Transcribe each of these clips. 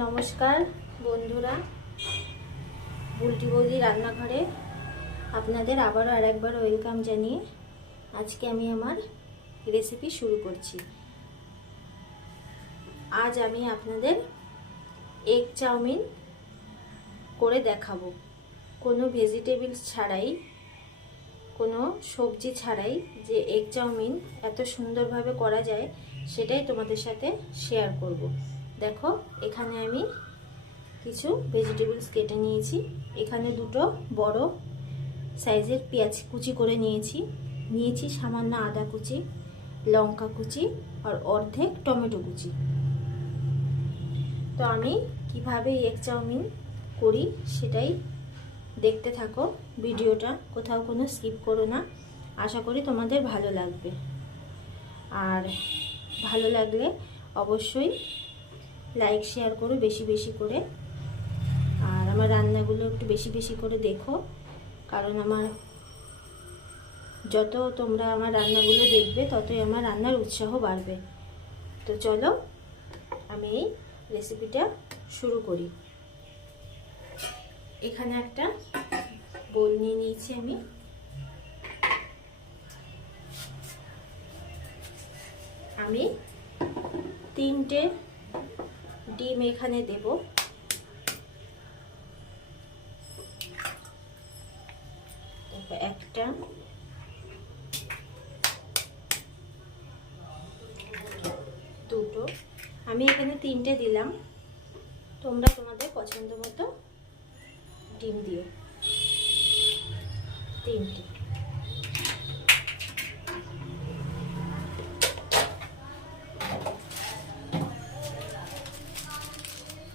নমস্কার বন্ধুরা, বুলটি বৌদি রান্নাঘরে আপনাদের আবারও আরেকবার ওয়েলকাম জানিয়ে আজকে আমি আমার রেসিপি শুরু করছি। আজ আমি আপনাদের এগ চাউমিন করে দেখাবো। কোনো ভেজিটেবলস ছাড়াই, কোনো সবজি ছাড়াই যে এগ চাউমিন এত সুন্দরভাবে করা যায় সেটাই তোমাদের সাথে শেয়ার করব। দেখো, এখানে আমি কিছু ভেজিটেবলস কেটে নিয়েছি। এখানে দুটো বড় সাইজের পেঁয়াজ কুচি করে নিয়েছি সামান্য আদা কুচি, লঙ্কা কুচি আর অর্ধেক টমেটো কুচি। তো আমি কিভাবে এগ চাউমিন করি সেটাই দেখতে থাকো। ভিডিওটা কোথাও কোনো স্কিপ করো না। আশা করি তোমাদের ভালো লাগবে, আর ভালো লাগলে অবশ্যই লাইক শেয়ার করো বেশি বেশি করে। আর আমার রান্নাগুলো একটু বেশি বেশি করে দেখো, কারণ যত তোমরা আমার রান্নাগুলো দেখবে ততই আমার রান্নার উৎসাহ বাড়বে। তো চলো আমি এই রেসিপিটা শুরু করি। এখানে একটা বোল নিয়ে নিয়েছি আমি 3টে ডিম এখানে দেব। একটা, দুটো, আমি এখানে 3টে দিলাম। তোমরা তোমাদের পছন্দ মতো ডিম দিও। 3টে।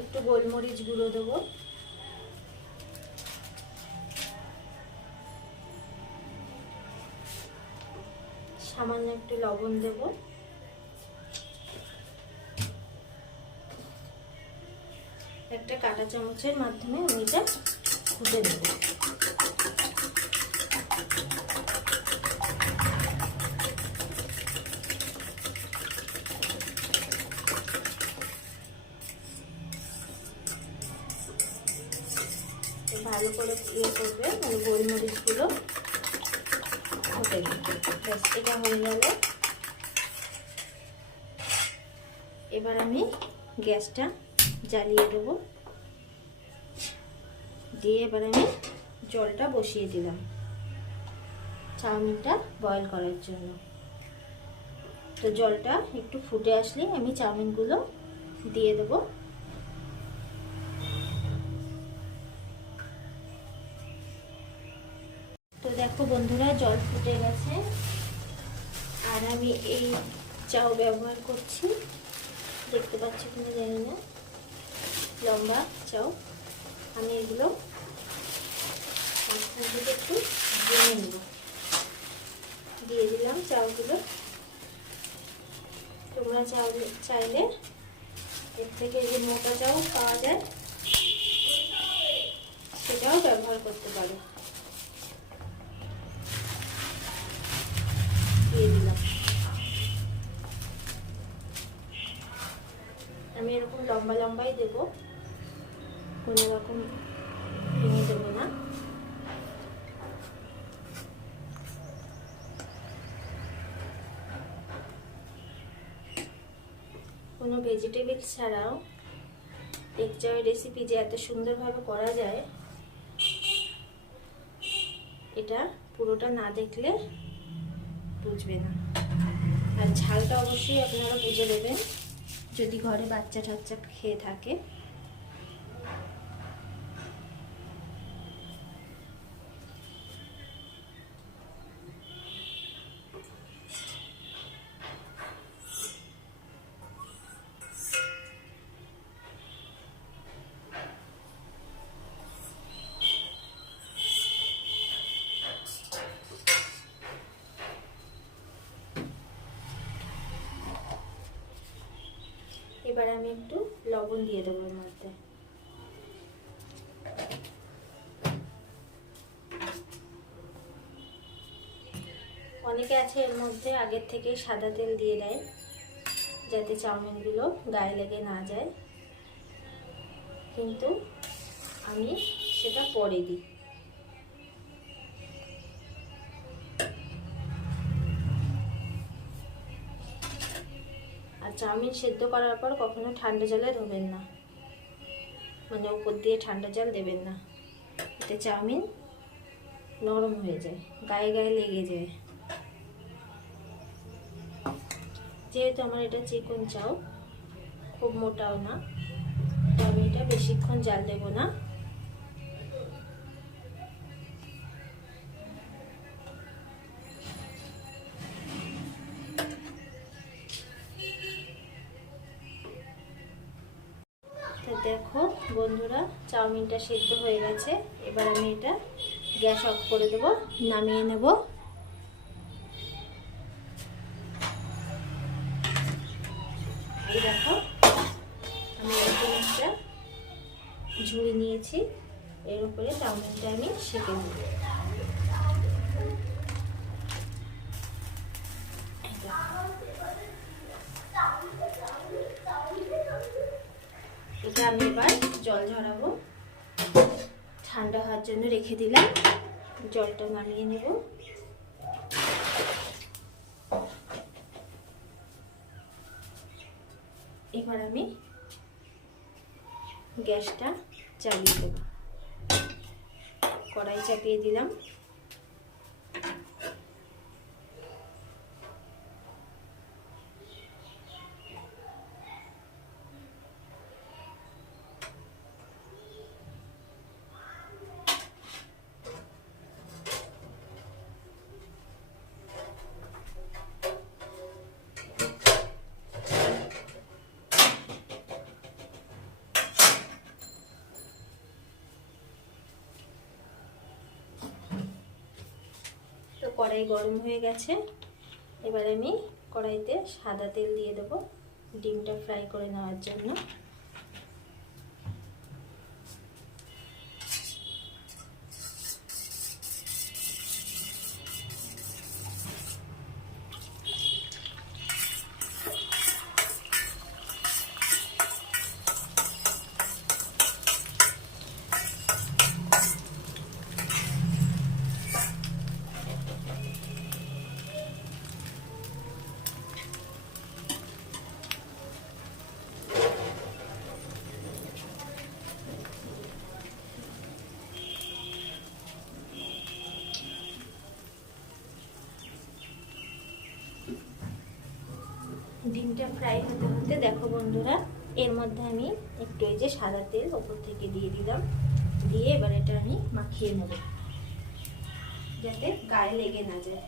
একটু গোলমরিচ গুঁড়ো দেবো, সামান্য একটু লবণ দেব, একটা কাঁটা চামচের মাধ্যমে আমি এটা ঘুটে নেব। ভালো করে করবে, মানে গোলমরিচগুলো ঘুটে নেবে। ব্যাস, এটা হয়ে গেল। এবার আমি গ্যাসটা জ্বালিয়ে দেব, দিয়ে এবার আমি জলটা বসিয়ে দিলাম চাউমিনটা বয়েল করার জন্য। তো জলটা একটু ফুটে আসলে আমি চাউমিনগুলো দিয়ে দেব। তো দেখো বন্ধুরা, জল ফুটে গেছে, আর আমি এই চাউ ব্যবহার করছি। দেখতে পাচ্ছ কিনা জানি না, লম্বা চাউ। আমি এগুলো একটু ভেঙে নেব। দিয়ে দিলাম চাউগুলো। তোমরা চাইলে এর থেকে যে মোটা চাউ পাওয়া যায় সেটাও ব্যবহার করতে পারো। দিয়ে দিলাম। আমি এরকম লম্বা লম্বাই দেব, কোনো রকম ভেঙে দেবো না। কোনো ভেজিটেবলস ছাড়াও এগ চাউয়ের রেসিপি যে এত সুন্দরভাবে করা যায়, এটা পুরোটা না দেখলে বুঝবে না। আর ঝালটা অবশ্যই আপনারা বুঝে দেবেন যদি ঘরে বাচ্চা টাচ্চা খেয়ে থাকে। এবার আমি একটু লবণ দিয়ে দেবো এর মধ্যে। অনেকে আছে এর মধ্যে আগের থেকেই সাদা তেল দিয়ে দেয় যাতে চাউমিনগুলো গায়ে লেগে না যায়। কিন্তু আমি সেটা পরে দিই। আর চাউমিন সেদ্ধ করার পর কখনো ঠান্ডা জলে ধোবেন না, মানে উপর দিয়ে ঠান্ডা জল দেবেন না, এতে চাউমিন নরম হয়ে যায়, গায়ে গায়ে লেগে যায়। যেহেতু আমার এটা চিকন চাউ, খুব মোটাও না, তো আমি এটা বেশিক্ষণ জাল দেব না। তো দেখো বন্ধুরা, চাউমিনটা সেদ্ধ হয়ে গেছে। এবার আমি এটা গ্যাস অফ করে দেব, নামিয়ে নেব। এই দেখো আমি এরকম একটা ঝুড়ি নিয়েছি, এর উপরে চাউমিনটা আমি সেঁকে নেব। এটা আমি এবার জল ঝরাবো, ঠান্ডা হওয়ার জন্য রেখে দিলাম। জলটা নামিয়ে নেব। এবার আমি গ্যাসটা চালিয়ে দেব, কড়াই চাপিয়ে দিলাম। তো কড়াই গরম হয়ে গেছে, এবার আমি কড়াইতে সাদা তেল দিয়ে দেবো ডিমটা ফ্রাই করে নেওয়ার জন্য। ডিমটা ফ্রাই হতে হতে দেখো বন্ধুরা, এর মধ্যে আমি একটু এই যে সাদা তেল ওপর থেকে দিয়ে দিলাম, দিয়ে এবার এটা আমি মাখিয়ে নেব যাতে গায়ে লেগে না যায়।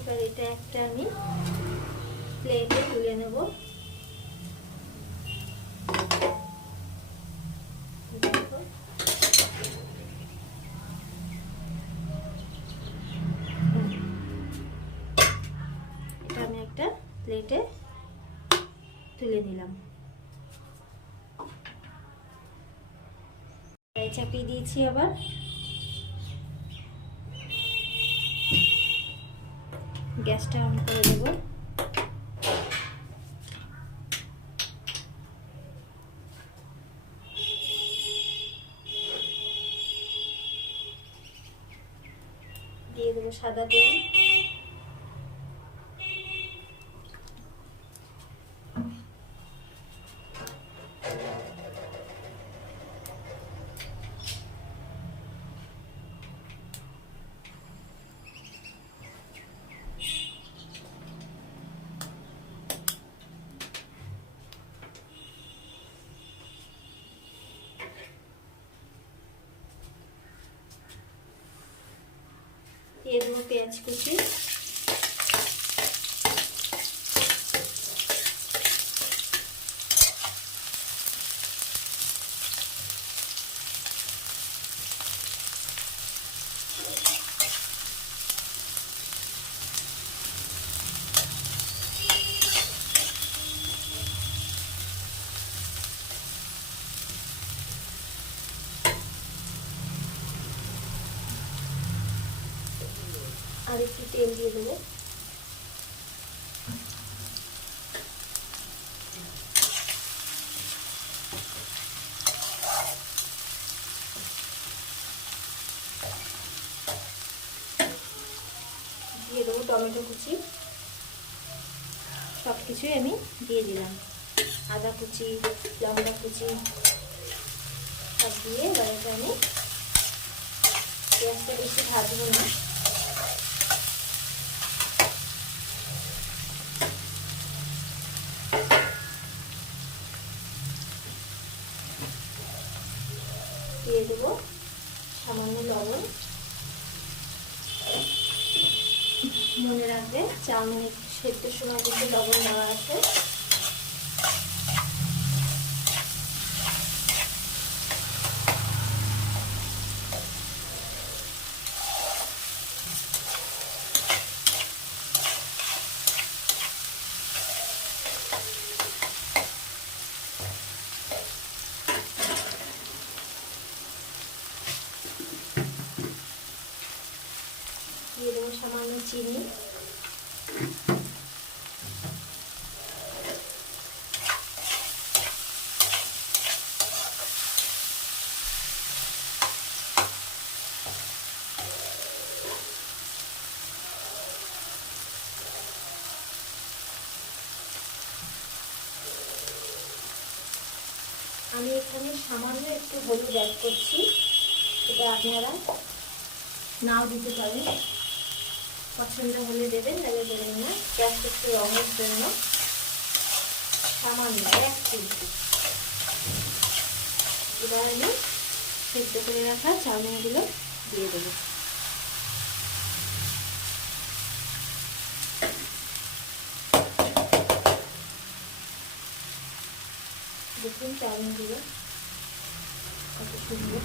এবার এটা একটা আমি প্লেটে তুলে নেব। এটা আমি একটা প্লেটে তুলে নিলাম। চাপিয়ে দিয়েছি, আবার গ্যাসটা অন করে দেবো। দেবো সাদা তেল। দিয়ে দেবো পেঁয়াজ কুচি। আর একটু তেল দিয়ে দেবো। দিয়ে দেবো টমেটো কুচি। সব কিছুই আমি দিয়ে দিলাম, আদা কুচি, লঙ্কা কুচি সব দিয়ে এবার আমি পেঁয়াজটা বেশি ভাজবো না। দিয়ে দেবো সামান্য লবণ। মনে রাখবে চাউমিন সেদ্ধর সময় কিন্তু লবণ দেওয়া আছে। দিয়ে দেবো সামান্য চিনি। আমি এখানে সামান্য একটু হলুদ অ্যাড করছি, এটা আপনারা নাও দিতে পারেন, পছন্দ হলে দেবেন, নাহলে দেবেন না। জাস্ট একটু রঙের জন্য সামান্য এক চিমটি। এবার আমি সেদ্ধ করে রাখা চাউমিনগুলো দিয়ে দেবো। দেখুন চাউমিনগুলো কত সুন্দর।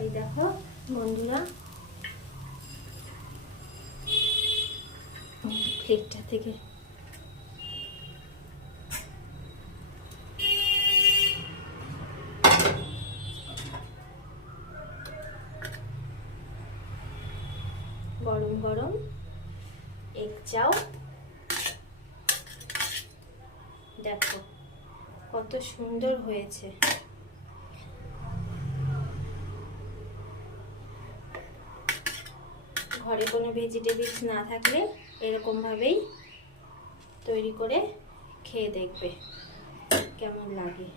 এই দেখো বন্ধুরা, প্লেটটা থেকে গরম গরম এগ চাও। দেখো কত সুন্দর হয়েছে। ঘরে কোনো ভেজিটেবলস না থাকলে এরকমভাবেই তৈরি করে খেয়ে দেখবে কেমন লাগে।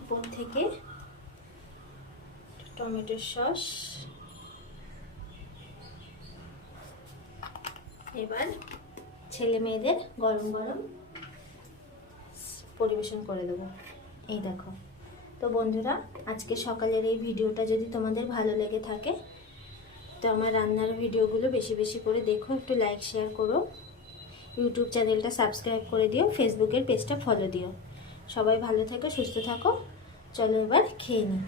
উপর থেকে টমেটো সস। এবার ছেলে মেয়েদের গরম গরম পরিবেশন করে দেবো। এই দেখো তো বন্ধুরা, আজকে সকালের এই ভিডিওটা যদি তোমাদের ভালো লেগে থাকে তো আমার রান্নার ভিডিওগুলো বেশি বেশি করে দেখো, একটু লাইক শেয়ার করো, ইউটিউব চ্যানেলটা সাবস্ক্রাইব করে দিও, ফেসবুকের পেজটা ফলো দিও। সবাই ভালো থেকো, সুস্থ থাকো। চলো এবার খেয়ে নিই।